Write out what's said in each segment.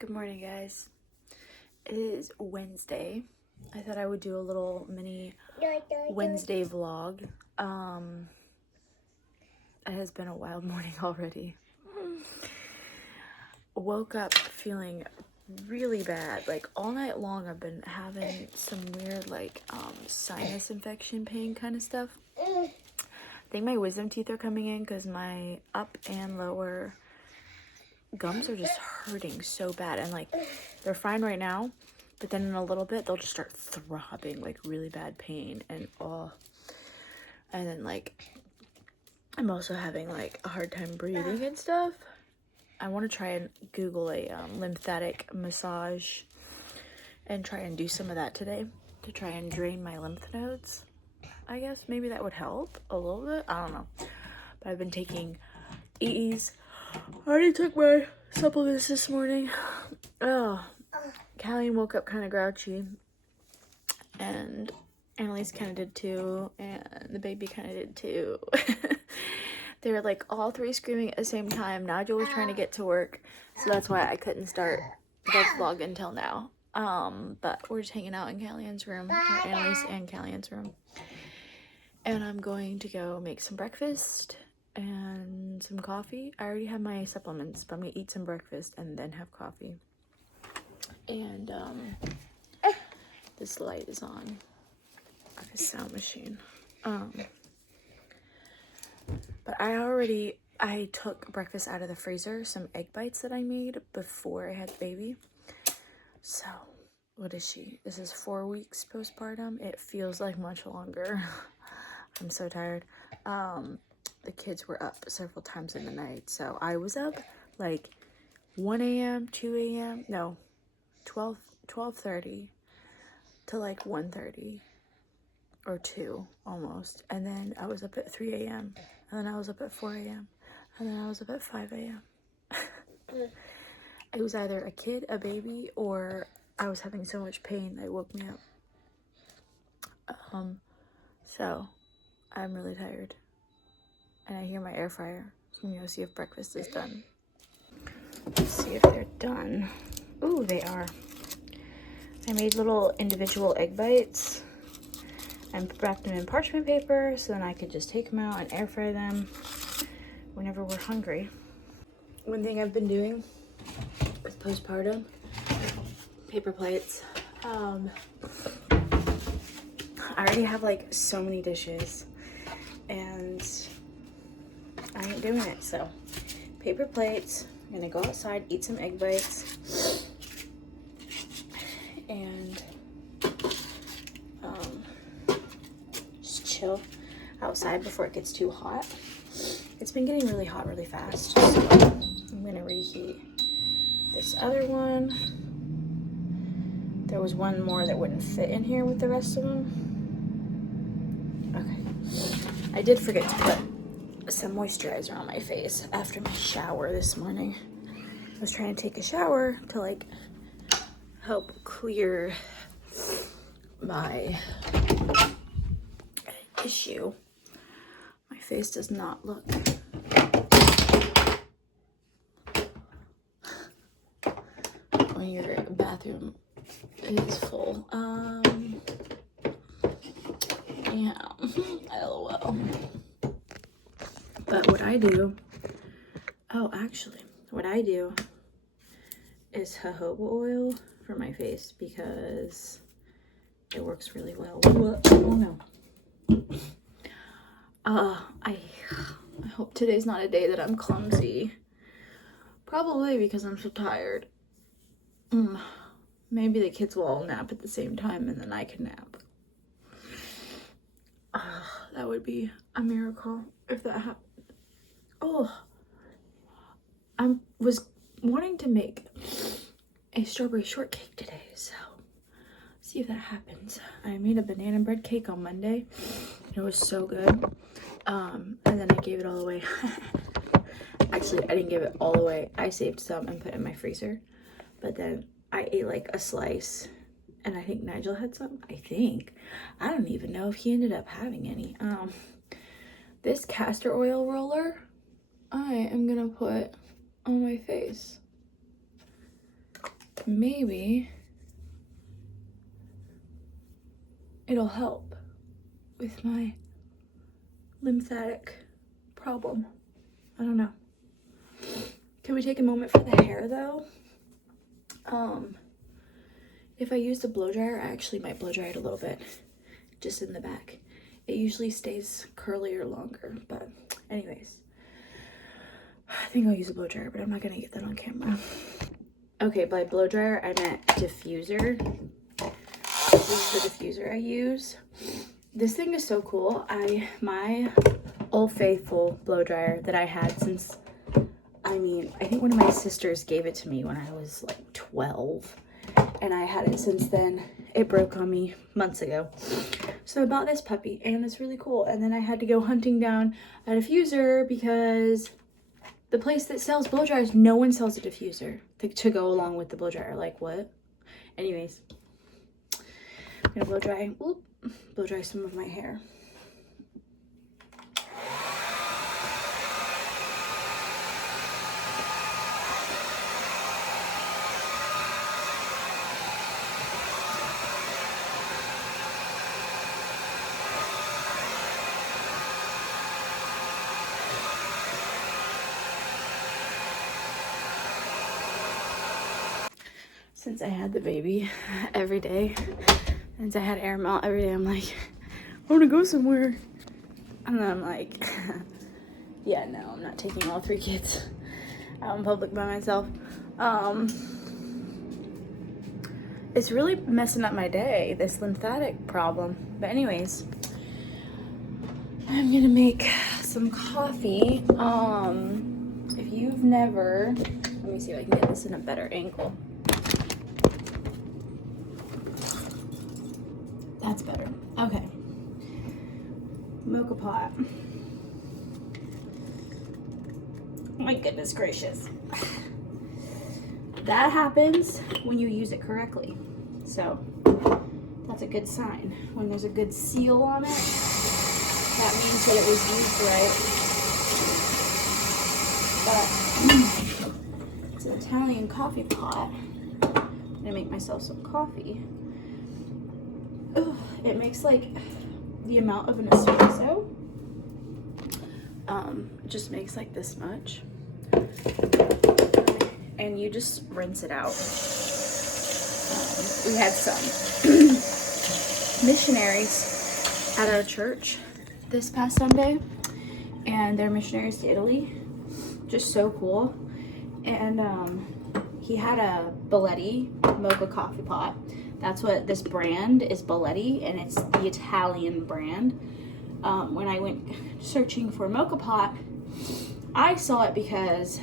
Good morning, guys. It is Wednesday. I thought I would do a little mini Wednesday vlog. It has been a wild morning already. Woke up feeling really bad. Like all night long I've been having some weird sinus infection pain kind of stuff. I think my wisdom teeth are coming in because my up and lower gums are just hurting so bad, and like they're fine right now, but then in a little bit they'll just start throbbing, like really bad pain, and then like I'm also having like a hard time breathing and stuff. I want to try and Google a lymphatic massage and try and do some of that today to try and drain my lymph nodes. I guess maybe that would help a little bit. I don't know, but I've been taking EEs. I already took my supplements this morning. Oh, Callie woke up kind of grouchy, and Annalise kind of did too, and the baby kind of did too. They were like all three screaming at the same time. Nigel was trying to get to work, so that's why I couldn't start the vlog until now. But we're just hanging out in Callie's room, or Annalise and Callie's room, and I'm going to go make some breakfast and some coffee. I already have my supplements, but I'm gonna eat some breakfast and then have coffee. And this light is on, like a sound machine. But I took breakfast out of the freezer, some egg bites that I made before I had the baby. So what is she? This is 4 weeks postpartum. It feels like much longer. I'm so tired. The kids were up several times in the night, so I was up like 1 a.m., 2 a.m., no, 12:30 to like 1:30 or 2 almost, and then I was up at 3 a.m., and then I was up at 4 a.m., and then I was up at 5 a.m. It was either a kid, a baby, or I was having so much pain that it woke me up. So I'm really tired. And I hear my air fryer. So I'm gonna go see if breakfast is done. Let's see if they're done. Ooh, they are. I made little individual egg bites and wrapped them in parchment paper so then I could just take them out and air fry them whenever we're hungry. One thing I've been doing with postpartum, paper plates. I already have like so many dishes and I ain't doing it, so paper plates. I'm gonna go outside, eat some egg bites, and just chill outside before it gets too hot. It's been getting really hot really fast, so I'm gonna reheat this other one. There was one more that wouldn't fit in here with the rest of them. Okay, I did forget to put some moisturizer on my face after my shower this morning. I was trying to take a shower to like help clear my issue. My face does not look when your bathroom is full. Yeah, LOL. But what I do is jojoba oil for my face because it works really well. Oh no. I hope today's not a day that I'm clumsy. Probably because I'm so tired. Maybe the kids will all nap at the same time and then I can nap. That would be a miracle if that happened. Oh, I was wanting to make a strawberry shortcake today, so see if that happens. I made a banana bread cake on Monday. It was so good. And then I gave it all away. Actually, I didn't give it all away. I saved some and put it in my freezer. But then I ate like a slice, and I think Nigel had some. I don't even know if he ended up having any. This castor oil roller, I am gonna put on my face. maybe it'll help with my lymphatic problem. I don't know. Can we take a moment for the hair though? If I use the blow dryer, I actually might blow dry it a little bit, just in the back. It usually stays curlier longer, but anyways. I think I'll use a blow dryer, but I'm not gonna get that on camera. Okay, by blow dryer, I meant diffuser. This is the diffuser I use. This thing is so cool. My Old Faithful blow dryer that I had since, I think one of my sisters gave it to me when I was like 12. And I had it since then. It broke on me months ago. So I bought this puppy and it's really cool. And then I had to go hunting down a diffuser because the place that sells blow dryers, no one sells a diffuser to go along with the blow dryer. Like what? Anyways, I'm gonna blow dry some of my hair. Since I had the baby every day, since I had air mount every day, I'm like, I want to go somewhere. And then I'm like, yeah, no, I'm not taking all 3 kids out in public by myself. It's really messing up my day, this lymphatic problem. But anyways, I'm gonna make some coffee. If you've never, let me see if I can get this in a better angle. That's better. Okay. Mocha pot. My goodness gracious. That happens when you use it correctly. So that's a good sign. When there's a good seal on it, that means that it was used right. But it's an Italian coffee pot. I'm gonna make myself some coffee. It makes like the amount of an espresso. It just makes like this much. And you just rinse it out. We had some missionaries at our church this past Sunday, and they're missionaries to Italy. Just so cool. And he had a Belletti mocha coffee pot. That's what this brand is, Belletti, and it's the Italian brand. When I went searching for mocha pot, I saw it because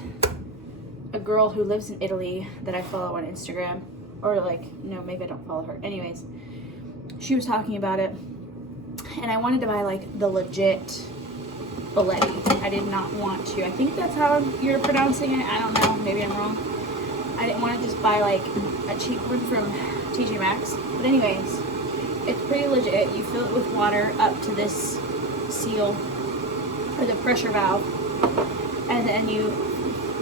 a girl who lives in Italy that I follow on Instagram, or like, no, maybe I don't follow her. Anyways, she was talking about it, and I wanted to buy like the legit Belletti. I did not want to. I think that's how you're pronouncing it. I don't know. Maybe I'm wrong. I didn't want to just buy like a cheap one from TJ Maxx. But anyways, it's pretty legit. You fill it with water up to this seal or the pressure valve, and then you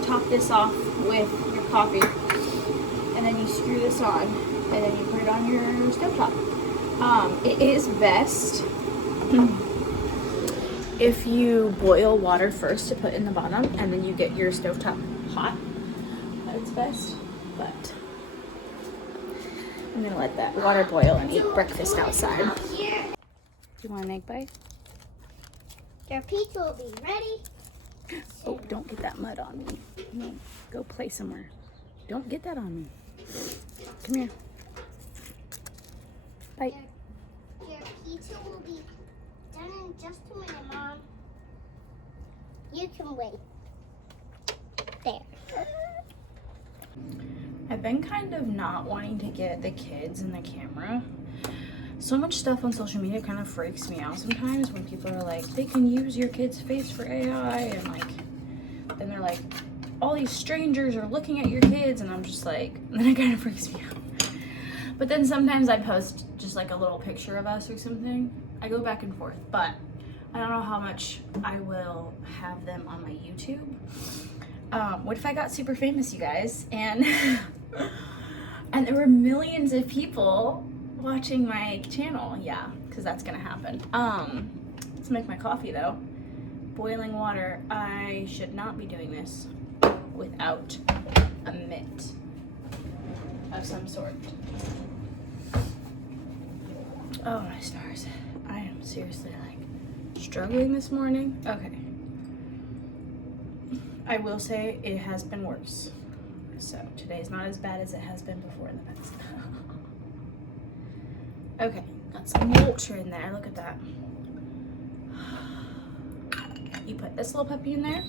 top this off with your coffee, and then you screw this on, and then you put it on your stovetop. It is best if you boil water first to put in the bottom, and then you get your stovetop hot. That's best, but I'm gonna let that water boil and eat breakfast outside. Do you want an egg bite? Your pizza will be ready. Oh, don't get that mud on me. No, go play somewhere. Don't get that on me. Come here. Bite. Your pizza will be done in just a minute, Mom. You can wait. There. I've been kind of not wanting to get the kids in the camera. So much stuff on social media kind of freaks me out sometimes when people are like, they can use your kid's face for AI, and like, then they're like, all these strangers are looking at your kids, and I'm just like, then it kind of freaks me out. But then sometimes I post just like a little picture of us or something. I go back and forth, but I don't know how much I will have them on my YouTube. What if I got super famous, you guys, and And there were millions of people watching my channel. Yeah, because that's gonna happen. Let's make my coffee though. Boiling water. I should not be doing this without a mitt of some sort. Oh my stars. I am seriously like struggling this morning. Okay. I will say it has been worse. So today's not as bad as it has been before in the past. Okay, got some water in there. Look at that. You put this little puppy in there.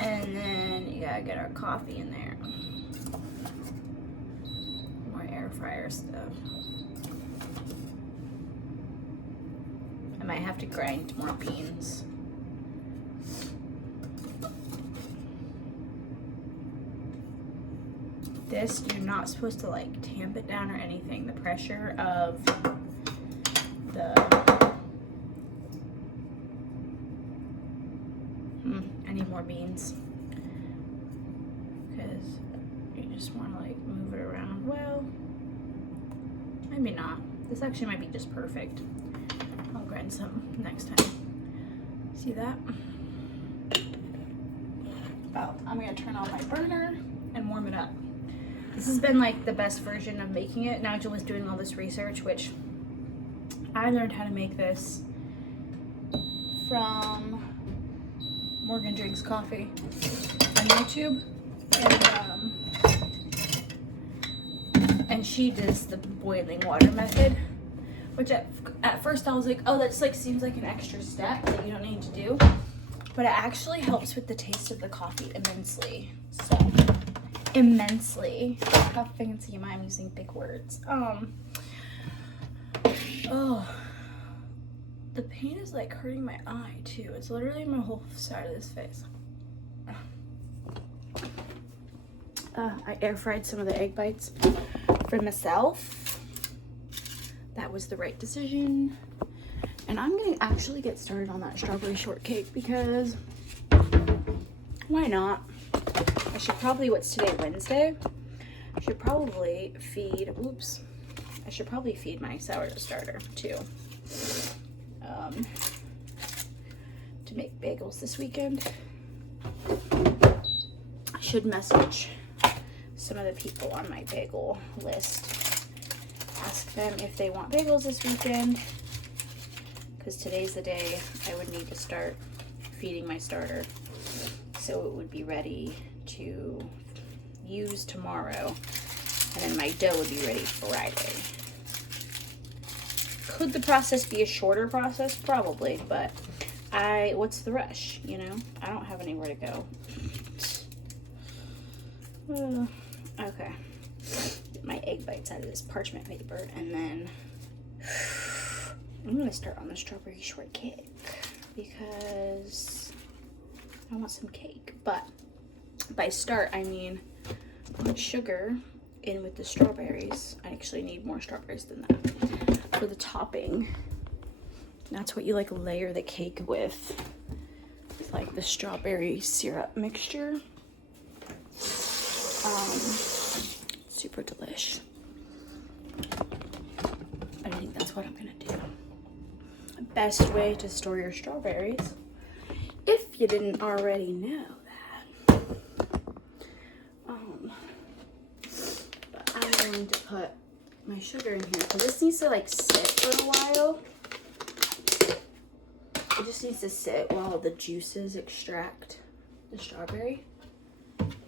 And then you gotta get our coffee in there. More air fryer stuff. I might have to grind more beans. This, you're not supposed to like tamp it down or anything. The pressure of the... I need more beans. Because you just want to like move it around. Well, maybe not. This actually might be just perfect. I'll grind some next time. See that? Oh, I'm gonna turn on my burner and warm it up. This has been like the best version of making it. Nigel was doing all this research, which I learned how to make this from Morgan Drinks Coffee on YouTube. And she does the boiling water method, which at first I was like, oh, that's like seems like an extra step that you don't need to do. But it actually helps with the taste of the coffee immensely. So immensely. How fancy am I? I'm using big words. Oh, the pain is like hurting my eye too. It's literally my whole side of this face. I air fried some of the egg bites for myself. That was the right decision. And I'm gonna actually get started on that strawberry shortcake because why not? I should probably, what's today, Wednesday? I should probably feed, oops. I should probably feed my sourdough starter too. To make bagels this weekend. I should message some of the people on my bagel list. Ask them if they want bagels this weekend. Because today's the day I would need to start feeding my starter. So it would be ready to use tomorrow. And then my dough would be ready Friday. Could the process be a shorter process? Probably, but what's the rush, you know? I don't have anywhere to go. Okay. Get my egg bites out of this parchment paper, and then I'm gonna start on the strawberry shortcake because I want some cake. But by start, I mean put sugar in with the strawberries. I actually need more strawberries than that. For the topping, that's what you like layer the cake with. It's like the strawberry syrup mixture. Super delish. I think that's what I'm gonna do. Best way to store your strawberries, if you didn't already know that. But I'm going to put my sugar in here because this needs to like sit for a while. It just needs to sit while the juices extract the strawberry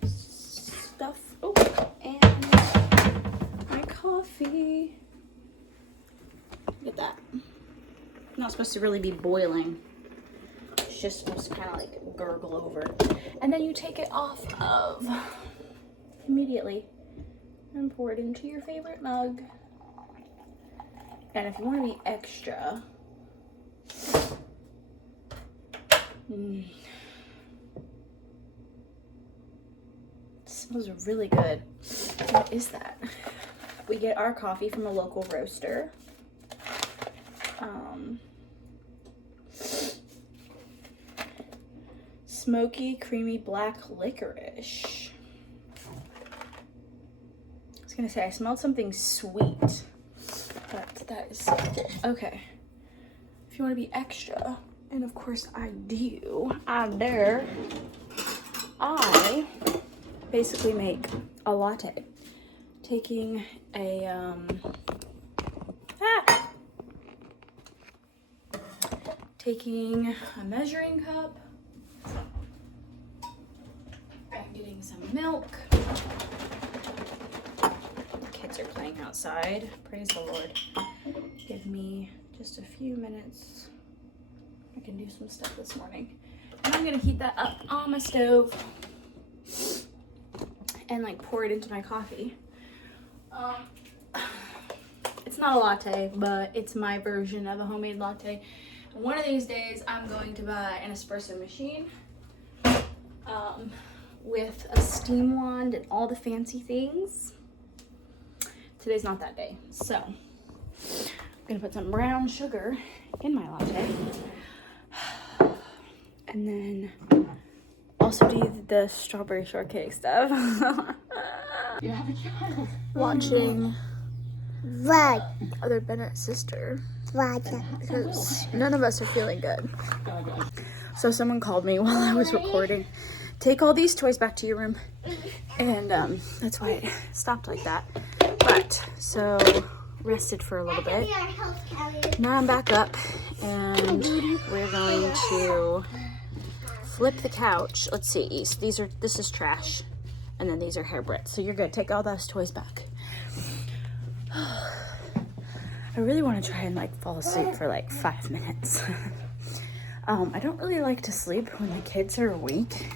stuff. Oh, and my coffee. Look at that. Not supposed to really be boiling. It's just supposed to kind of like gurgle over. And then you take it off of immediately and pour it into your favorite mug. And if you want to be extra, it smells really good. What is that? We get our coffee from a local roaster. Smoky, creamy black licorice. It's gonna say I smelled something sweet, but that is okay. If you want to be extra, and of course I do, I basically make a latte, taking a taking a measuring cup and getting some milk. The kids are playing outside. Praise the Lord. Give me just a few minutes. I can do some stuff this morning. And I'm gonna heat that up on my stove and like pour it into my coffee. It's not a latte, but it's my version of a homemade latte. And one of these days, I'm going to buy an espresso machine with a steam wand and all the fancy things. Today's not that day, so I'm gonna put some brown sugar in my latte, and then also do the strawberry shortcake stuff. You have a child. Watching other Bennett's sister because none of us are feeling good. So someone called me while I was recording. Take all these toys back to your room, and that's why it stopped like that. But so rested for a little bit. Now I'm back up, and we're going to flip the couch. Let's see. So this is trash, and then these are hairbreadth. So you're good. Take all those toys back. I really want to try and like fall asleep for like 5 minutes. I don't really like to sleep when the kids are awake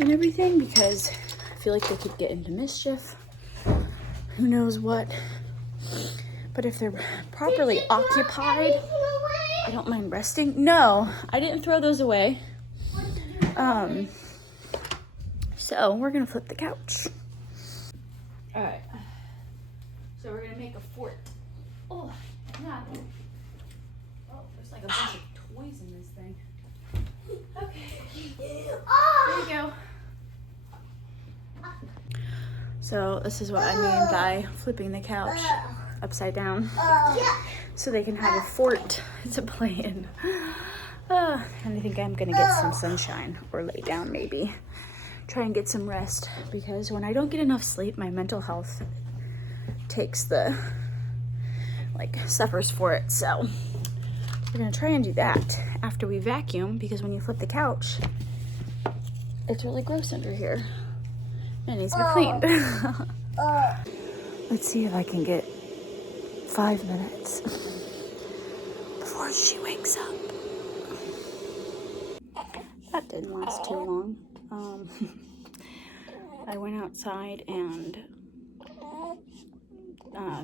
and everything because I feel like they could get into mischief. Who knows what. But if they're properly occupied, I don't mind resting. No, I didn't throw those away. So we're gonna flip the couch. All right. So we're gonna make a fort. Oh, yeah. Oh, there's like a bunch of toys in this thing. Okay. There you go. So this is what I mean by flipping the couch upside down, so they can have a fort to play in. And I think I'm gonna get some sunshine or lay down maybe. Try and get some rest, because when I don't get enough sleep, my mental health suffers for it. So we're gonna try and do that after we vacuum, because when you flip the couch, it's really gross under here. It needs to be cleaned. Let's see if I can get 5 minutes before she wakes up. That didn't last too long. I went outside and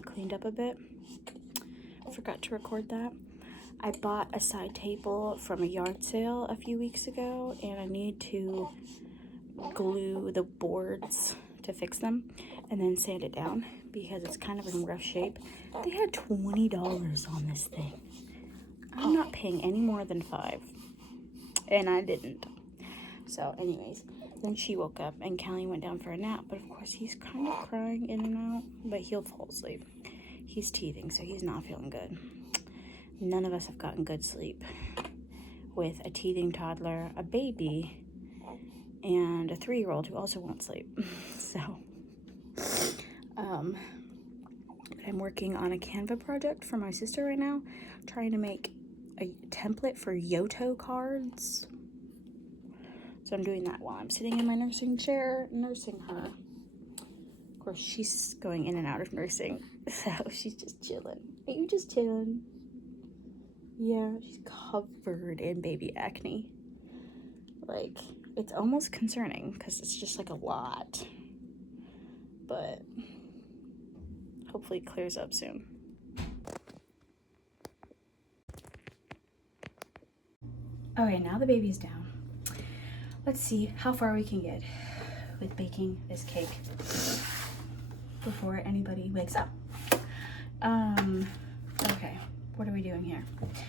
cleaned up a bit. Forgot to record that. I bought a side table from a yard sale a few weeks ago, and I need to glue the boards to fix them and then sand it down because it's kind of in rough shape. They had $20 on this thing. I'm not paying any more than $5, and I didn't. So anyways, then she woke up and Callie went down for a nap, but of course he's kind of crying in and out, but he'll fall asleep. He's teething, so he's not feeling good. None of us have gotten good sleep with a teething toddler, a baby, and a 3-year-old who also won't sleep. So, I'm working on a Canva project for my sister right now, trying to make a template for Yoto cards. So I'm doing that while I'm sitting in my nursing chair, nursing her. Of course, she's going in and out of nursing, so she's just chilling. Are you just chilling? Yeah, she's covered in baby acne. Like, it's almost concerning because it's just like a lot. But hopefully it clears up soon. Okay, now the baby's down. Let's see how far we can get with baking this cake before anybody wakes up. Okay, what are we doing here?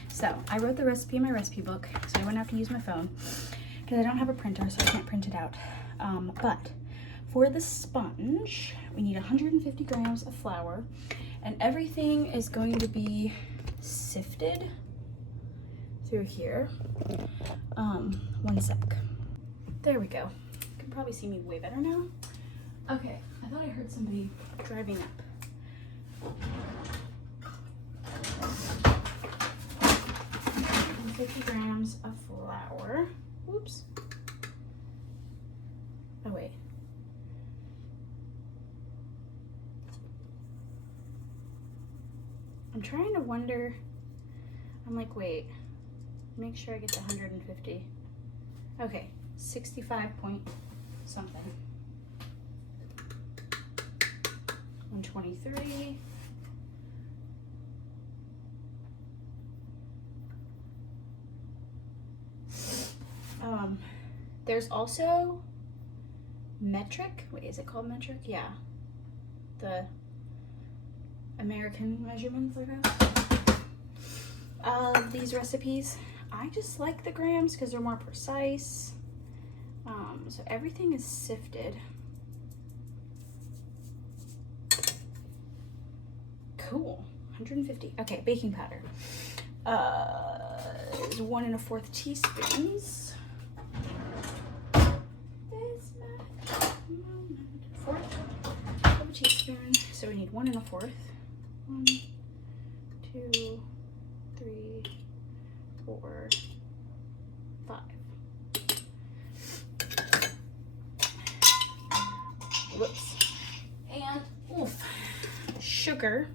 So I wrote the recipe in my recipe book, so I wouldn't have to use my phone because I don't have a printer, so I can't print it out. But For the sponge, we need 150 grams of flour, and everything is going to be sifted through here. 1 sec. There we go. You can probably see me way better now. Okay, I thought I heard somebody driving up. 150 grams of flour. Oops. Oh wait. I'm trying to wonder, I'm like, wait, make sure I get the 150. Okay, 65 point something. 123. There's also metric. Wait, is it called metric? Yeah. The American measurements, I guess, of these recipes. I just like the grams because they're more precise. So everything is sifted. Cool. 150. Okay, baking powder. Is 1 1/4 teaspoons. This much. 1/4 of a teaspoon. So we need 1 1/4. 1, 2, 3, 4, 5. Whoops. And oof. Sugar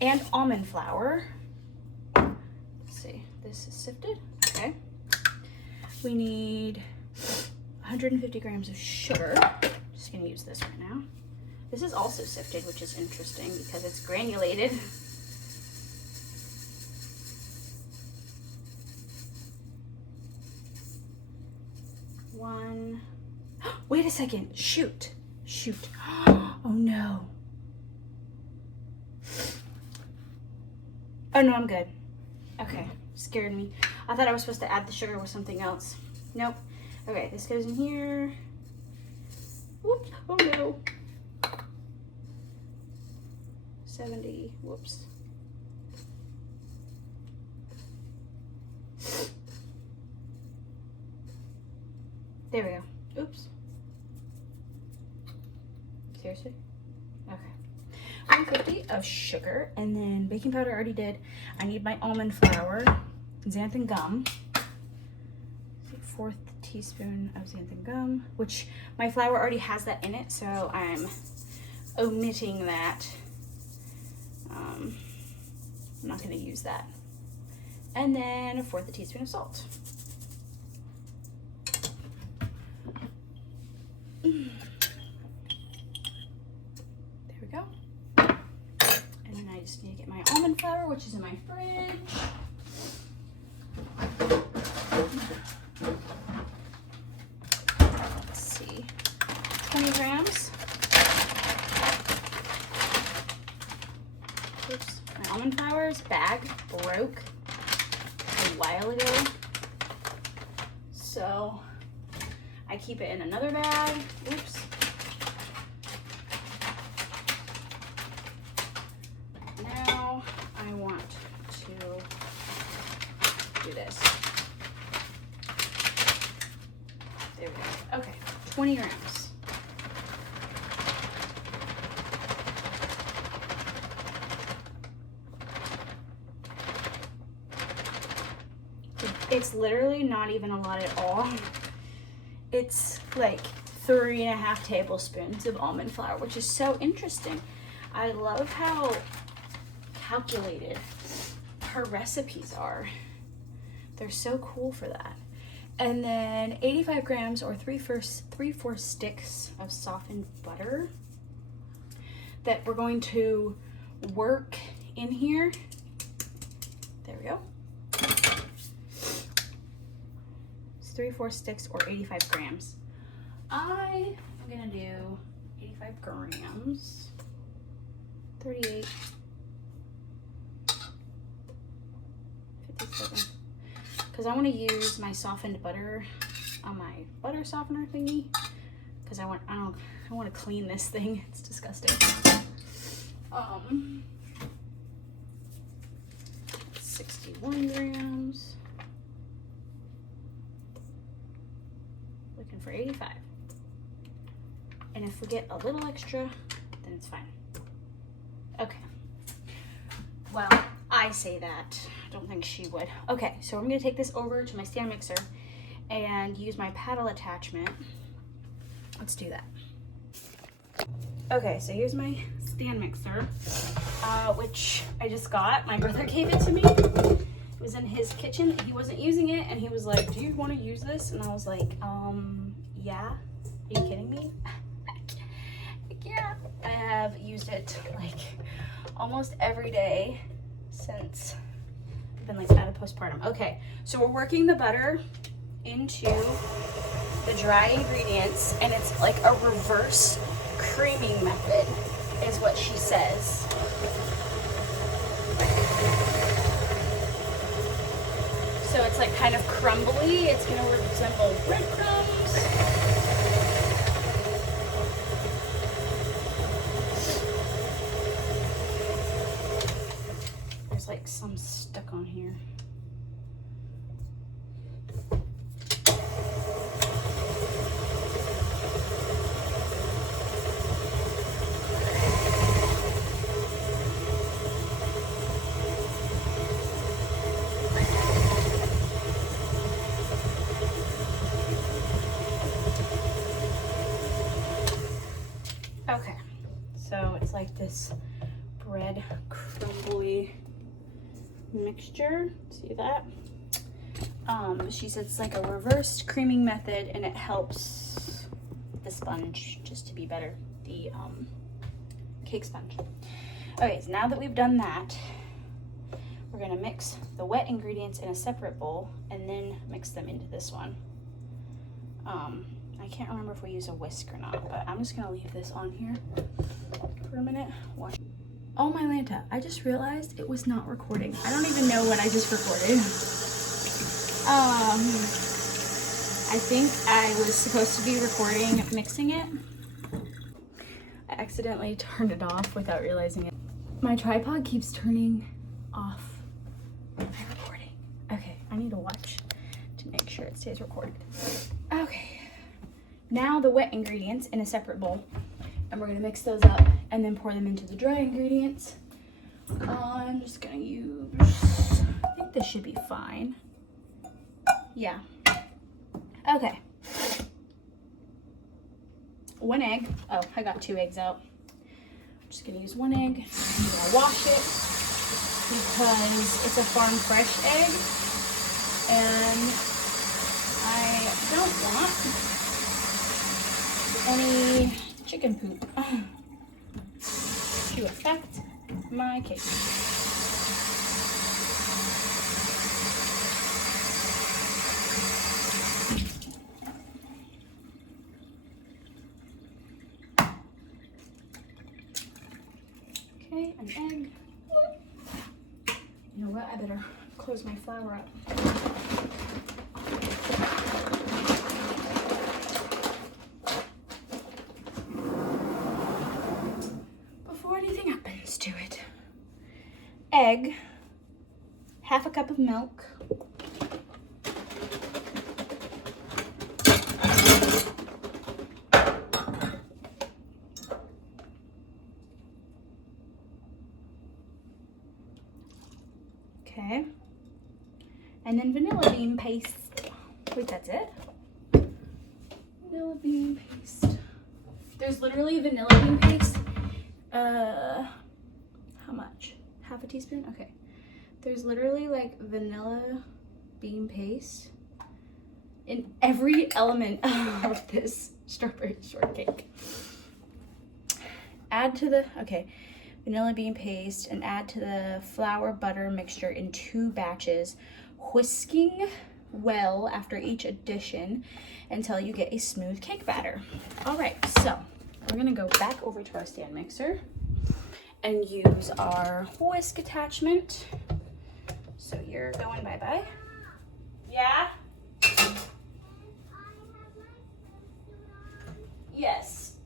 and almond flour. Let's see, this is sifted. Okay. We need 150 grams of sugar. Just gonna use this right now. This is also sifted, which is interesting because it's granulated. One. Wait a second. Shoot. Oh no. Oh no, I'm good. Okay, scared me. I thought I was supposed to add the sugar with something else. Nope. Okay, this goes in here. Whoops. Oh no. 70. Whoops. There we go. Oops. Seriously? Okay. 150 of sugar, and then baking powder I already did. I need my almond flour, xanthan gum, 1/4 teaspoon of xanthan gum, which my flour already has that in it, so I'm omitting that. I'm not going to use that. And then 1/4 teaspoon of salt. There we go. And then I just need to get my almond flour, which is in my fridge. Let's see, 20 grams. Oops, my almond flour's bag broke a while ago, so I keep it in another bag. Oops. Now I want to do this. There we go. Okay, 20 grams. It's literally not even a lot at all. It's like 3.5 tablespoons of almond flour, which is so interesting. I love how calculated her recipes are. They're so cool for that. And then 85 grams or 3/4 sticks of softened butter that we're going to work in here. There we go. 3/4 sticks or 85 grams. I am gonna do 85 grams. 38. 57. Because I want to use my softened butter on my butter softener thingy. because I want to clean this thing. It's disgusting. 61 grams. Looking for 85. And if we get a little extra, then it's fine. Okay. Well, I say that. I don't think she would. Okay, so I'm gonna take this over to my stand mixer and use my paddle attachment. Let's do that. Okay, so here's my stand mixer, which I just got. My brother gave it to me. It was in his kitchen. He wasn't using it, and he was like, do you want to use this? And I was like, yeah. Are you kidding me? Yeah. I have used it like almost every day since I've been like out of postpartum. Okay, so we're working the butter into the dry ingredients, and it's like a reverse creaming method is what she says. So it's like kind of crumbly. It's gonna resemble breadcrumbs. There's like some stuck on here. Okay, so it's like this bread crumbly mixture. See that? She said it's like a reversed creaming method, and it helps the sponge just to be better, the cake sponge. Okay, so now that we've done that, we're gonna mix the wet ingredients in a separate bowl and then mix them into this one. I can't remember if we use a whisk or not, but I'm just gonna leave this on here for a minute. Oh my Lanta, I just realized it was not recording. I don't even know what I just recorded. I think I was supposed to be recording mixing it. I accidentally turned it off without realizing it. My tripod keeps turning off my recording. Okay, I need to watch to make sure it stays recorded. Okay. Now the wet ingredients in a separate bowl, and we're gonna mix those up and then pour them into the dry ingredients. I'm just gonna use, I think this should be fine. Yeah. Okay. 1 egg. Oh, I got 2 eggs out. I'm just gonna use 1 egg. I'm gonna wash it because it's a farm fresh egg, and I don't want any chicken poop to affect my cake. Okay, an egg. You know what? I better close my flour up. To it. Egg, 1/2 cup of milk, okay, and then vanilla bean paste. Wait, that's it? Vanilla bean paste. There's literally vanilla bean paste. How much? 1/2 teaspoon? Okay. There's literally like vanilla bean paste in every element of this strawberry shortcake. Add to the, okay, vanilla bean paste, and add to the flour butter mixture in 2 batches, whisking well after each addition until you get a smooth cake batter. All right, so we're gonna go back over to our stand mixer and use our whisk attachment. So you're going bye-bye. Yeah? Yes.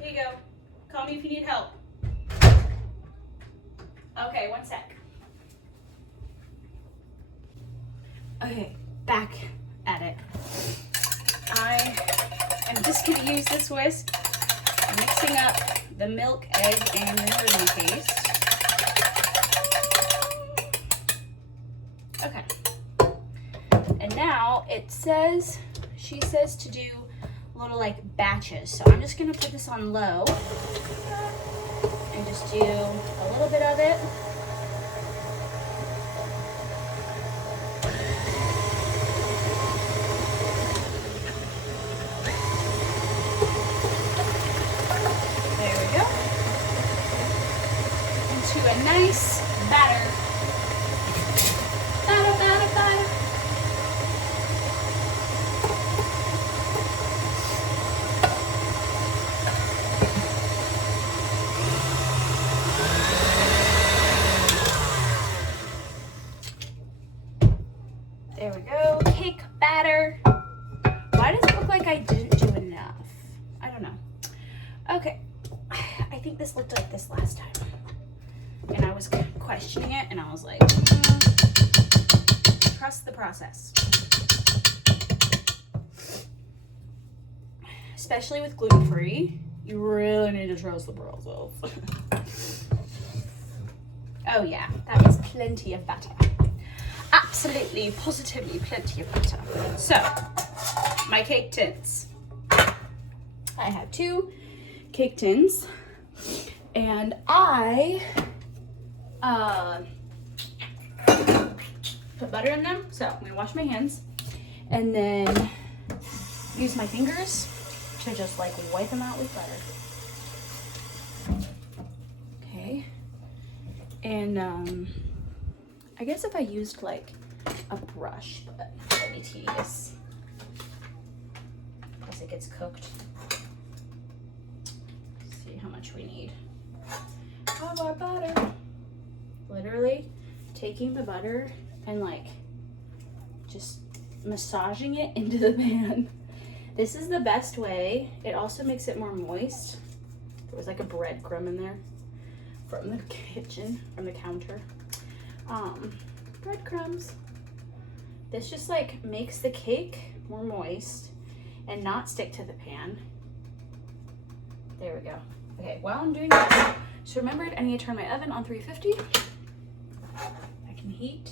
Here you go. Call me if you need help. Okay, one sec. Okay, back at it. I am just gonna use this whisk, mixing up the milk, egg, and the raisin paste. Okay. And now she says to do little like batches. So I'm just gonna put this on low and just do a little bit of it. There we go. Into a nice batter. Batter, batter, batter. There we go, cake batter. Why does it look like I didn't do enough? I don't know. Okay, I think this looked like this last time. And I was questioning it and I was like, trust the process. Especially with gluten-free, you really need to trust the process. Oh yeah, that is plenty of butter. Absolutely, positively plenty of butter. So, my cake tins. I have 2 cake tins, and I put butter in them. So I'm gonna wash my hands, and then use my fingers to just like wipe them out with butter. Okay, and I guess if I used like a brush, but that'd be tedious as it gets cooked. Let's see how much we need of our butter. Literally taking the butter and like just massaging it into the pan. This is the best way. It also makes it more moist. There was like a breadcrumb in there from the kitchen, from the counter. Breadcrumbs. This just like makes the cake more moist and not stick to the pan. There we go. Okay, while I'm doing that, just remembered I need to turn my oven on 350. I can heat.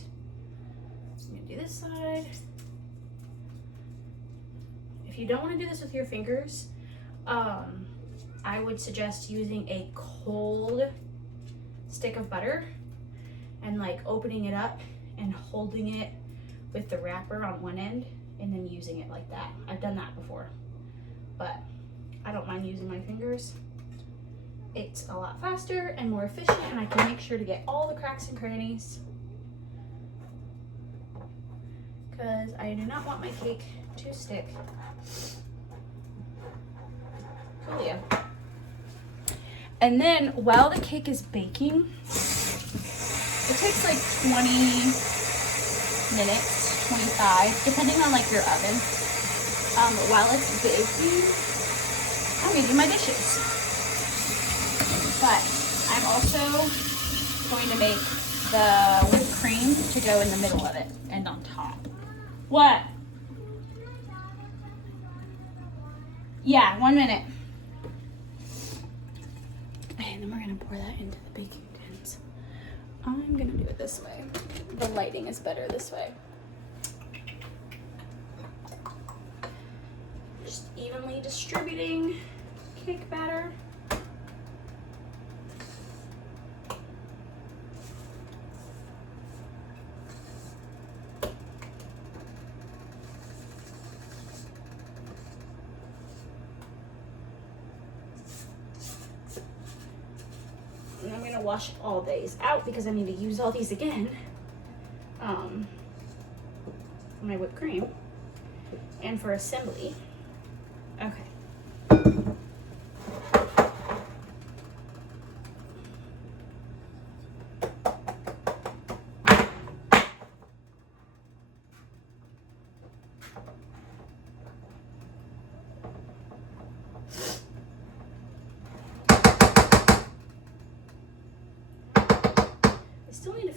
I'm gonna do this side. If you don't want to do this with your fingers, I would suggest using a cold stick of butter and like opening it up and holding it with the wrapper on one end and then using it like that. I've done that before, but I don't mind using my fingers. It's a lot faster and more efficient, and I can make sure to get all the cracks and crannies because I do not want my cake to stick. Coolio. And then while the cake is baking, it takes like 20 minutes, 25, depending on like your oven. While it's baking, I'm gonna do my dishes. But I'm also going to make the whipped cream to go in the middle of it and on top. What? Yeah, 1 minute. And then we're gonna pour that into the baking tins. I'm gonna do it this way. The lighting is better this way. Just evenly distributing cake batter. And I'm gonna wash all these out because I need to use all these again. For my whipped cream and for assembly. Okay.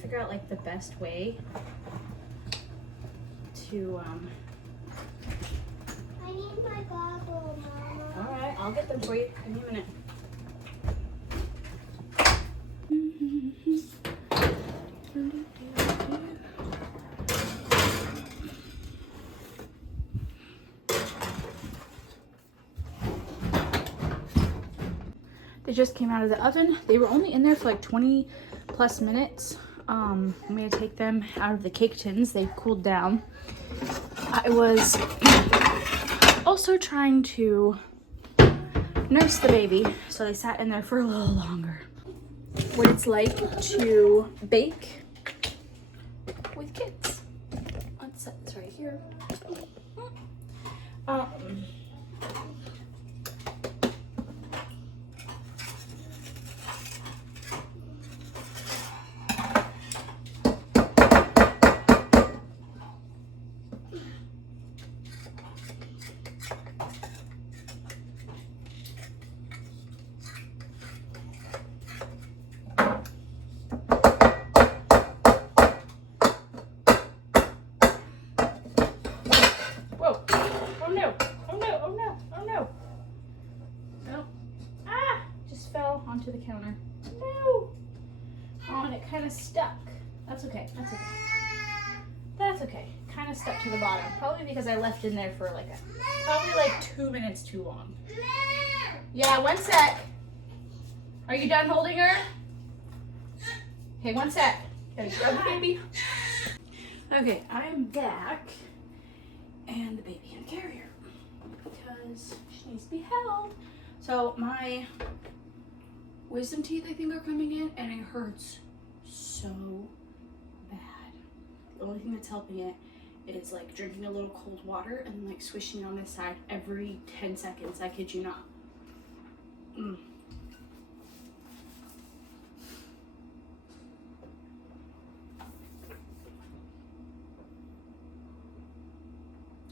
figure out like the best way to I need my goggle, Mama. all right, I'll get them for you. Give me a minute. They just came out of the oven. They were only in there for like 20 plus minutes. I'm gonna take them out of the cake tins. They cooled down. I was also trying to nurse the baby, so they sat in there for a little longer. What it's like to bake with kids. Let's set this right here. Whoa. Oh no. Oh no. Oh no. Oh no. No. Ah! Just fell onto the counter. No. Oh, and it kind of stuck. That's okay. That's okay. That's okay. Kind of stuck to the bottom. Probably because I left in there for probably like 2 minutes too long. Yeah, one sec. Are you done holding her? Okay, one sec. Gotta grab the baby. Okay, I'm back. And the baby in the carrier because she needs to be held. So my wisdom teeth, I think, are coming in, and it hurts so bad. The only thing that's helping it is like drinking a little cold water and like swishing on this side every 10 seconds. I kid you not.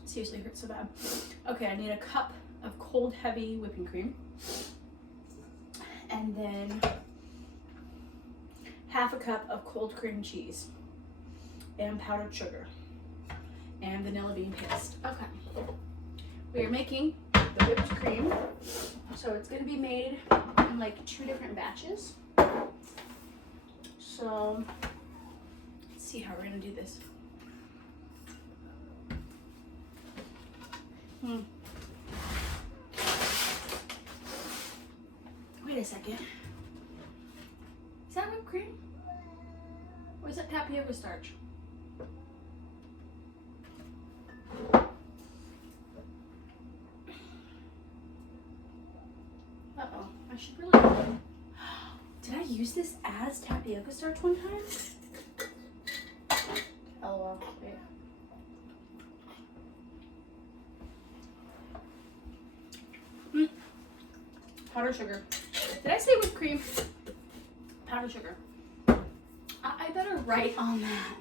Seriously hurts so bad. Okay, I need a cup of cold, heavy whipping cream. And then half a cup of cold cream cheese and powdered sugar and vanilla bean paste. Okay. We are making the whipped cream. So it's gonna be made in like 2 different batches. So let's see how we're gonna do this. Wait a second. Is that whipped cream? Or is that tapioca starch? Uh-oh. I should really... Did I use this as tapioca starch one time? LOL. Wait. Powdered sugar. Did I say whipped cream? Powdered sugar. I better write on that.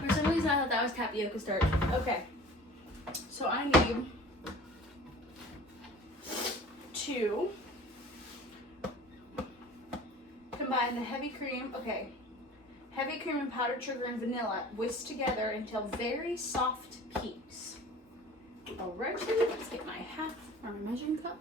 For some reason I thought that was tapioca starch. Okay. So I need to combine the heavy cream. Okay. Heavy cream and powdered sugar and vanilla whisked together until very soft peaks. Alrighty, let's get my measuring cup.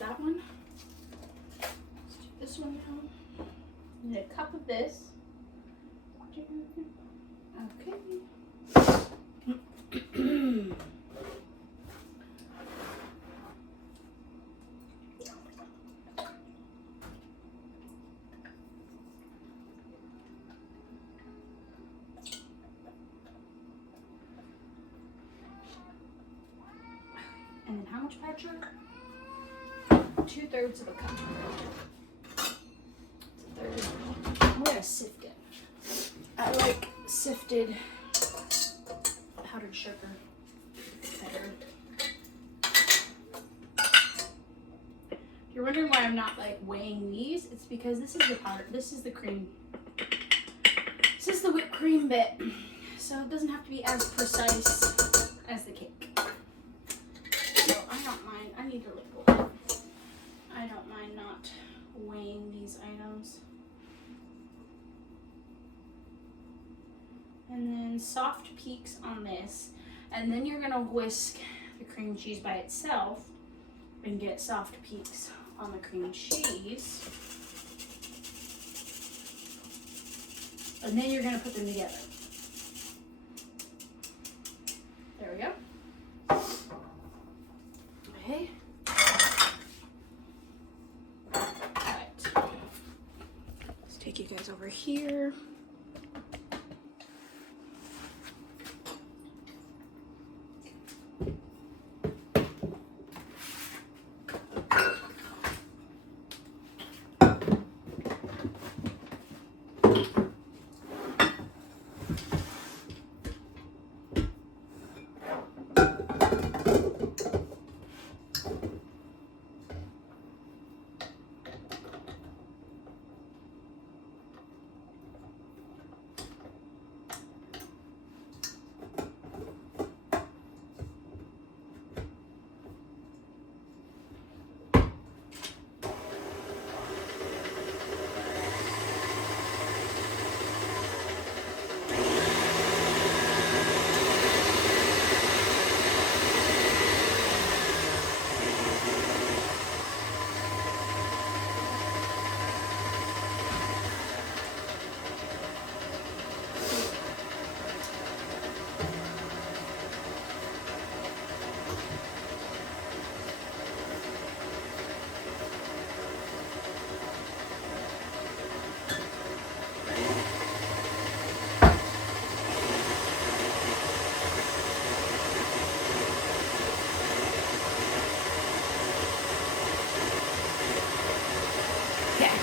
That one. Let's do this one now. Need a cup of this. Okay. And then how much powdered sugar? 2/3 of a cup. gotta sift it. I like sifted powdered sugar better. If you're wondering why I'm not like weighing these, it's because this is the powder, this is the cream. This is the whipped cream bit, so it doesn't have to be as precise as the cake. So I don't mind, I need to label it. I don't mind not weighing these items. And then soft peaks on this, and then you're gonna whisk the cream cheese by itself and get soft peaks on the cream cheese. And then you're gonna put them together. There we go. Okay. Alright. Let's take you guys over here.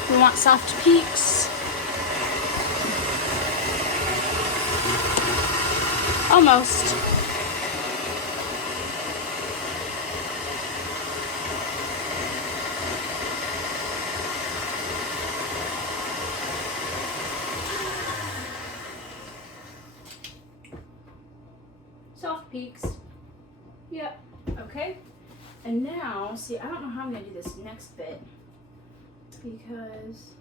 We want soft peaks. Almost. Soft peaks. Yep. Okay. And now, see, I don't know how I'm going to do this next bit. Because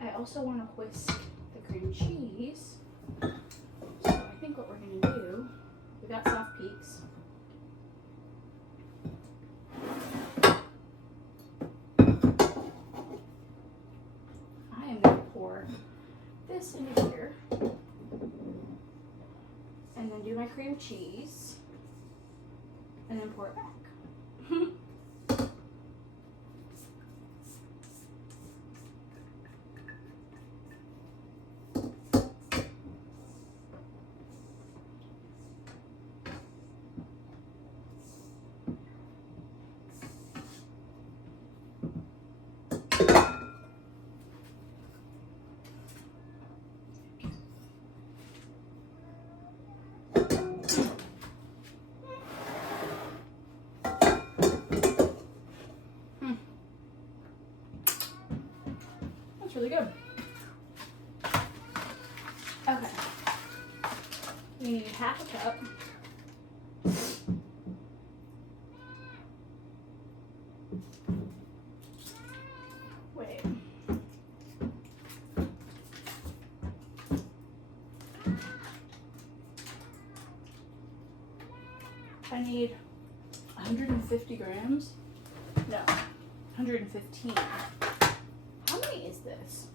I also want to whisk the cream cheese. So I think what we're going to do, we got soft peaks. I am going to pour this into here and then do my cream cheese and then pour it back. That's really good. Okay. We need half a cup. Wait. I need 150 grams. No, 115. How many is this?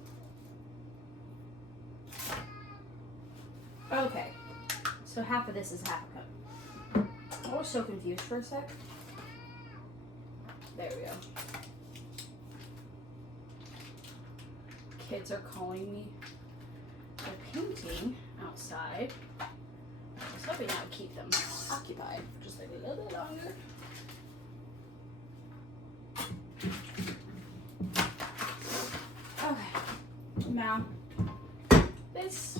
Okay, so half of this is half a cup. I was so confused for a sec. There we go. Kids are calling me. They're painting outside. I was hoping that would keep them occupied for just like a little bit longer. Now, this.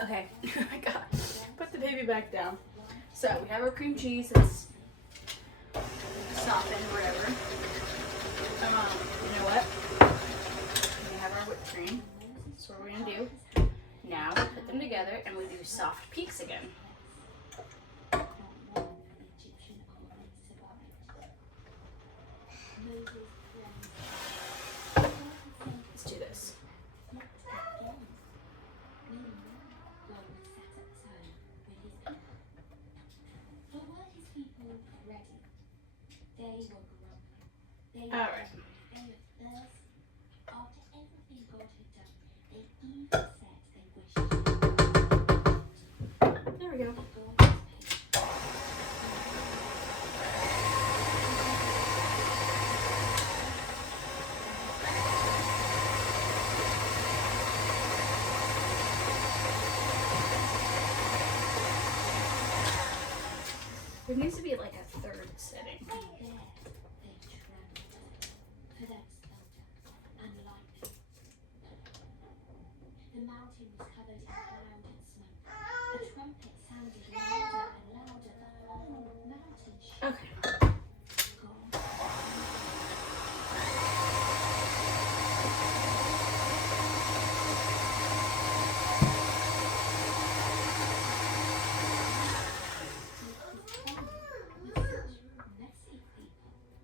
Okay, I got put the baby back down. So we have our cream cheese that's softened, whatever. You know what? We have our whipped cream. That's what we're gonna do. Now we put them together and we do soft peaks again. Let's do this. All right. There we go. There needs to be like a third sitting. Okay.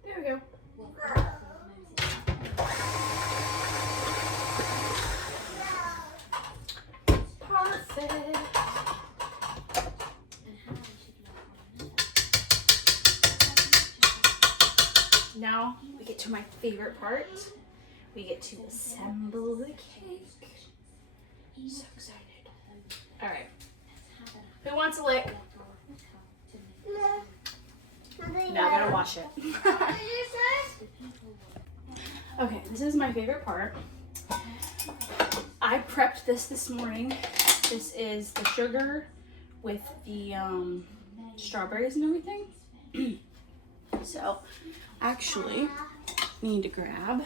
There we go. Perfect. Now we get to my favorite part. We get to assemble the cake. So excited. All right. Who wants a lick? Now I gotta wash it. Okay, this is my favorite part. I prepped this morning. This is the sugar with the strawberries and everything. So, actually, need to grab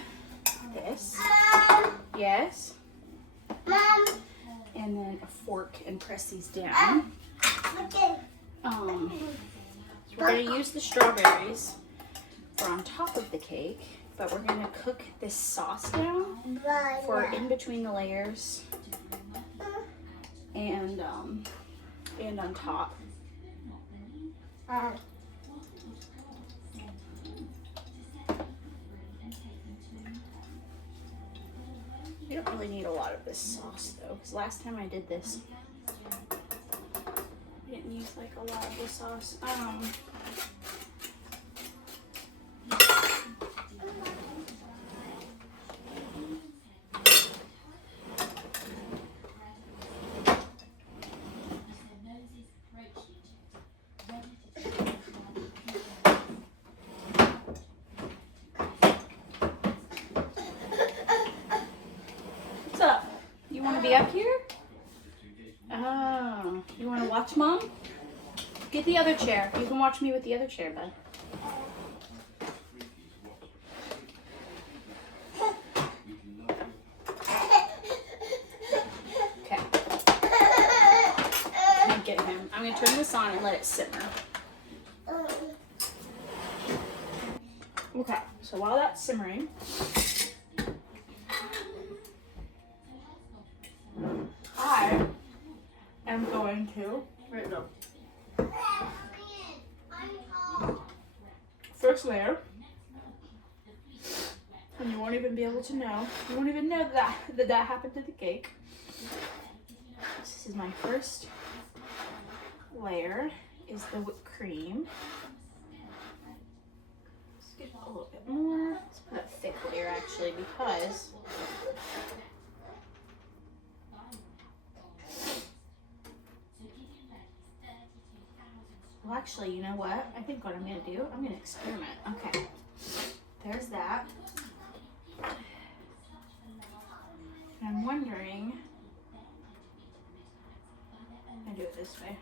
this. Yes. Mom. And then a fork and press these down. We're gonna use the strawberries for on top of the cake, but we're gonna cook this sauce down for in between the layers and on top. You don't really need a lot of this sauce though, because last time I did this, I didn't use like a lot of the sauce. What's up? You want to be up here? Oh, you want to watch Mom? Get the other chair. You can watch me with the other chair, bud. Okay. Can't get him. I'm going to turn this on and let it simmer. Okay, so while that's simmering, I am going to, right now, first layer, and you won't even be able to know, you won't even know that happened to the cake. This is my first layer, is the whipped cream. Let's get a little bit more. Let's put a thick layer actually, because Well, actually, you know what? I think what I'm gonna do, I'm gonna experiment. Okay, there's that. And I'm wondering, I do it this way.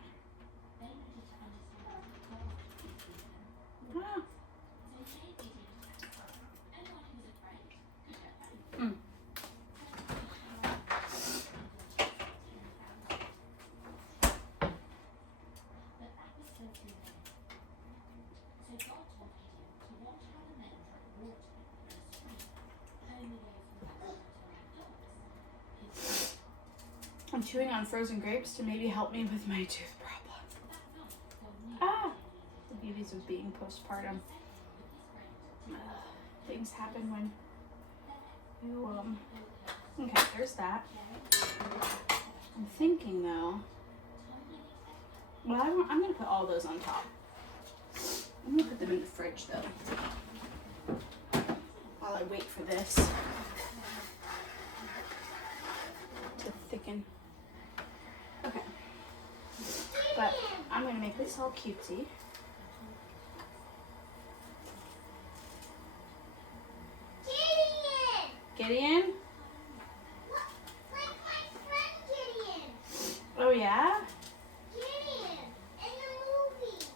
Ah. Mm. I'm chewing on frozen grapes to maybe help me with my tooth problem. Ah, the beauties of being postpartum. Things happen when you, okay, there's that. I'm thinking though, well, I'm gonna put all those on top. I'm gonna put them in the fridge though, while I wait for this to thicken. Okay, but I'm gonna make this all cutesy. Gideon? Like my friend Gideon. Oh yeah? Gideon in the movie.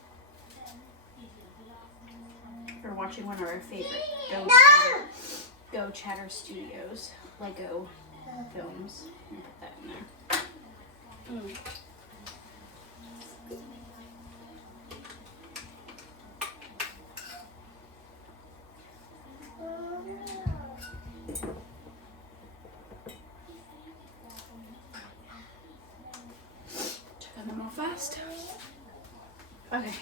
We're watching one of our favorite Go Chatter Studios Lego films. I'm gonna put that in there. Mm. Check them all fast. Okay.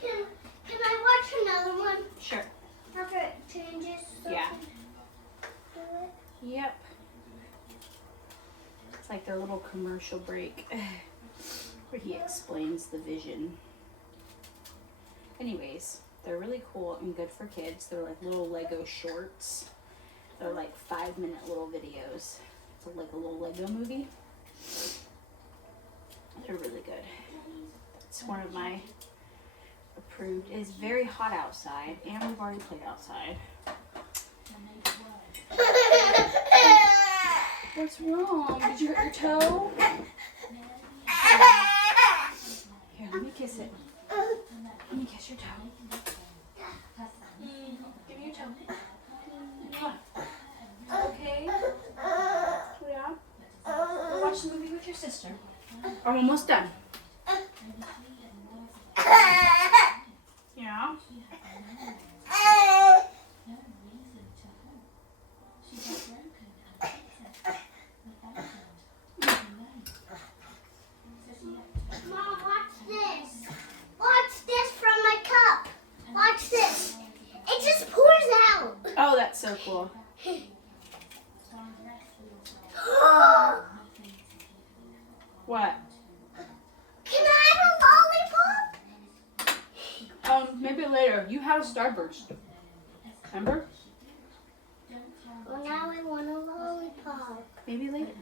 Can I watch another one? Sure. After it changes? Yeah. Yep. It's like their little commercial break where he explains the vision. Anyways, they're really cool and good for kids. They're like little Lego shorts. They're like 5-minute little videos. It's like a little Lego movie. They're really good. It's one of my approved. It is very hot outside, and we've already played outside. What's wrong? Did you hurt your toe? Here, let me kiss it. Let me kiss your toe. Give me your toe. Okay? Yeah? We'll watch the movie with your sister. I'm almost done. Yeah? Mom, watch this. Watch this from my cup. Watch this. It just pours out. Oh, that's so cool. What? Can I have a lollipop? Maybe later. You had a Starburst. Remember? Well, now I want a lollipop. Maybe later.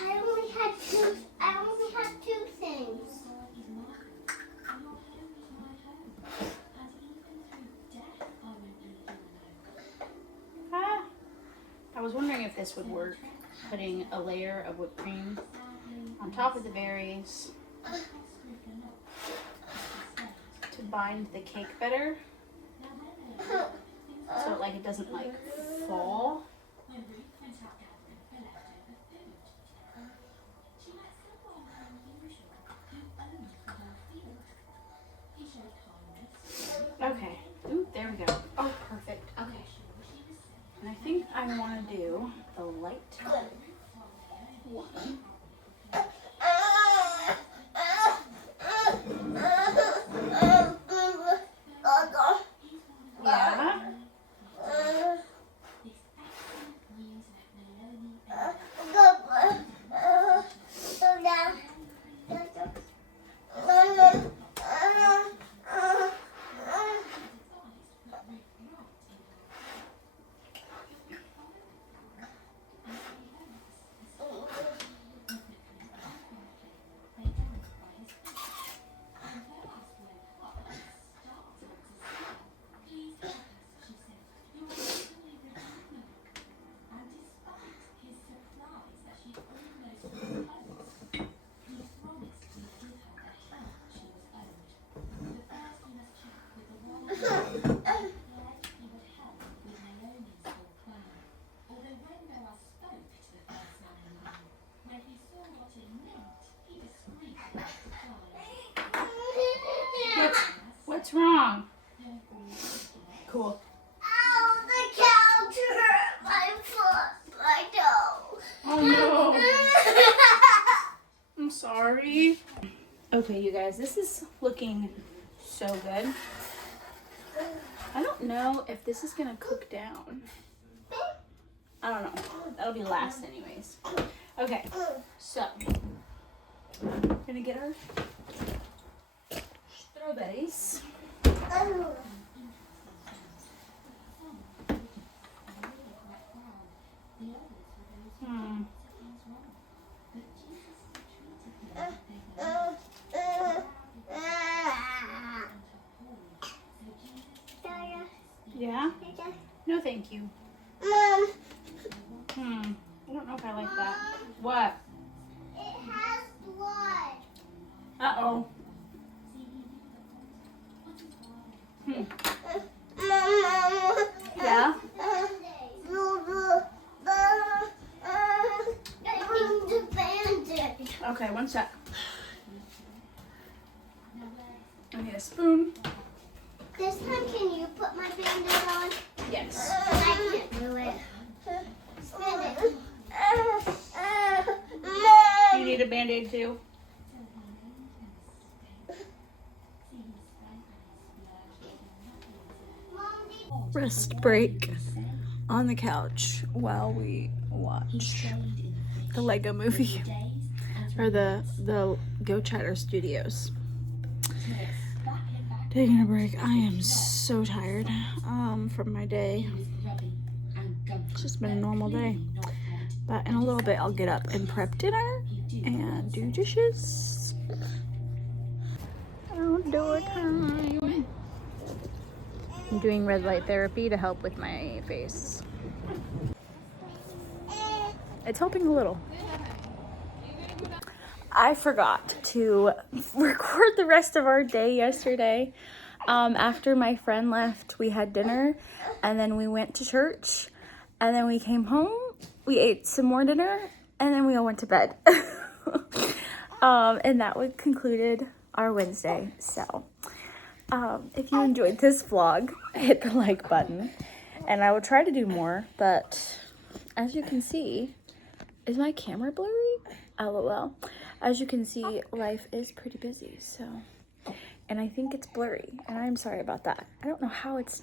I only had two things. Ah, I was wondering if this would work. Putting a layer of whipped cream on top of the berries to bind the cake better, so like it doesn't like fall. Okay. Ooh, there we go. Oh, perfect. Okay. And I think I want to do the light one. Yeah. Cool. Ow, the couch hurt my foot, my toe. Oh no. I'm sorry. Okay, you guys, this is looking so good. I don't know if this is gonna cook down. I don't know. That'll be last anyways. Okay, so we're gonna get our strawberries. Yeah? No, thank you. Mom, I don't know if I like that. What? it has blood. Uh-oh. Mama. Yeah? I need a bandage. Okay, one sec. I need a spoon. This time, can you put my bandage on? Yes. I can't do it. Spin it. You need a Band-Aid too? Rest break on the couch while we watch the Lego movie or the Go Chatter Studios. Taking a break. I am so tired from my day. It's just been a normal day. But in a little bit I'll get up and prep dinner and do dishes. Outdoor time. I'm doing red light therapy to help with my face. It's helping a little. I forgot to record the rest of our day yesterday. After my friend left, we had dinner and then we went to church and then we came home, we ate some more dinner and then we all went to bed. And that would concluded our Wednesday. So if you enjoyed this vlog, hit the like button and I will try to do more, but as you can see, is my camera blurry? LOL. As you can see, life is pretty busy, so, and I think it's blurry, and I'm sorry about that. I don't know how it's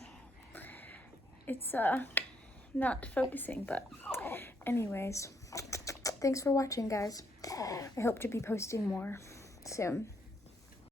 not focusing, but anyways, thanks for watching, guys. I hope to be posting more soon.